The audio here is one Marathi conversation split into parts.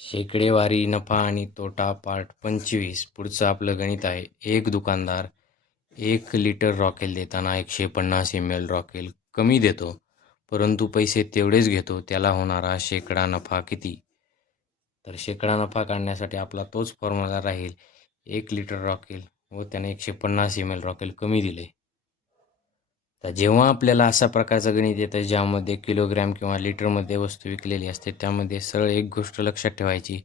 शेकडेवारी नफा आणि तोटा पार्ट पंचवीस. पुढचं आपलं गणित आहे. एक दुकानदार एक लिटर रॉकेल देताना एकशे पन्नास एम एल रॉकेल कमी देतो परंतु पैसे तेवढेच घेतो त्याला होणारा शेकडा नफा किती? तर शेकडा नफा काढण्यासाठी आपला तोच फॉर्म्युला राहील. एक लिटर रॉकेल व त्याने एकशे पन्नास एम एल रॉकेल कमी दिले. तर जेव्हा आपल्याला अशा प्रकारचं गणित येतं ज्यामध्ये किलोग्रॅम किंवा लिटरमध्ये वस्तू विकलेली असते त्यामध्ये सरळ एक गोष्ट लक्षात ठेवायची.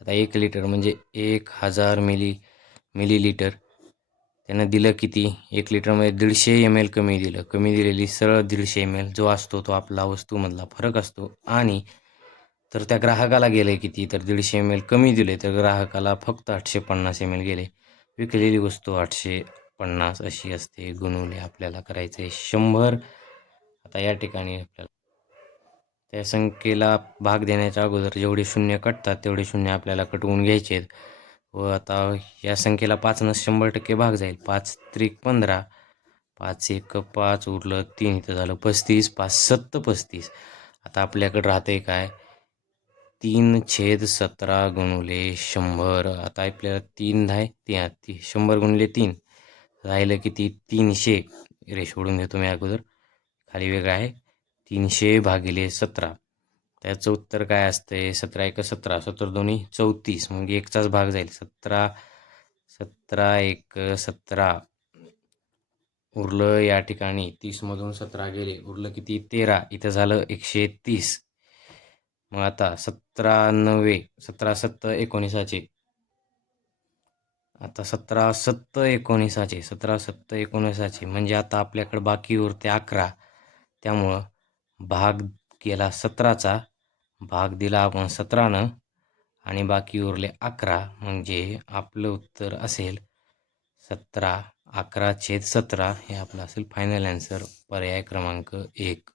आता एक लिटर म्हणजे एक हजार मिली मिलीलिटर. त्यानं दिलं किती? एक लिटरमध्ये दीडशे एम एल कमी दिलं. कमी दिलेली सरळ दीडशे एम एल जो असतो तो आपला वस्तूमधला फरक असतो. आणि तर त्या ग्राहकाला गेले किती? तर दीडशे एम एल कमी दिले. तर ग्राहकाला फक्त आठशे पन्नास एम एल गेले. विकलेली वस्तू आठशे पन्नास अशी असते. गुणवले आपल्याला करायचं आहे शंभर. आता या ठिकाणी आपल्याला त्या संख्येला भाग देण्याच्या अगोदर जेवढे शून्य कटतात तेवढे शून्य आपल्याला कटवून घ्यायचे आहेत. व आता या संख्येला पाचनं शंभर टक्के भाग जाईल. पाच त्रिक पंधरा पाच एक पाच उरलं तीन इथं झालं पस्तीस पाच सत्त पस्तीस. आता आपल्याकडं राहते काय? तीन छेद सतरा गुणुले शंभर. आता आपल्याला तीन धाय ती शंभर गुणले तीन. राहिलं किती तीनशे रेश ओढून घेतो मी अगोदर. खाली वेगळं आहे. तीनशे भागिले सतरा. त्याचं उत्तर काय असते सतरा एक सतरा. सत्तर दोन्ही चौतीस. मग एकचाच भाग जाईल. सतरा सतरा एक सतरा. उरलं या ठिकाणी. तीसमधून सतरा गेले. उरलं किती? तेरा. इथं झालं एकशे तीस. मग आता सतरा नव्वे सतरा सत्तर एकोणीसाचे. आता सतरा सत्त एकोणीसाचे सतरा सत्त एकोणीसाचे म्हणजे आता आपल्याकडं बाकी उरते अकरा. त्यामुळं भाग केला सतराचा भाग दिला आपण सतरानं आणि बाकी उरले अकरा म्हणजे आपलं उत्तर असेल सतरा अकरा छेद सतरा हे आपलं असेल फायनल ॲन्सर पर्याय क्रमांक एक.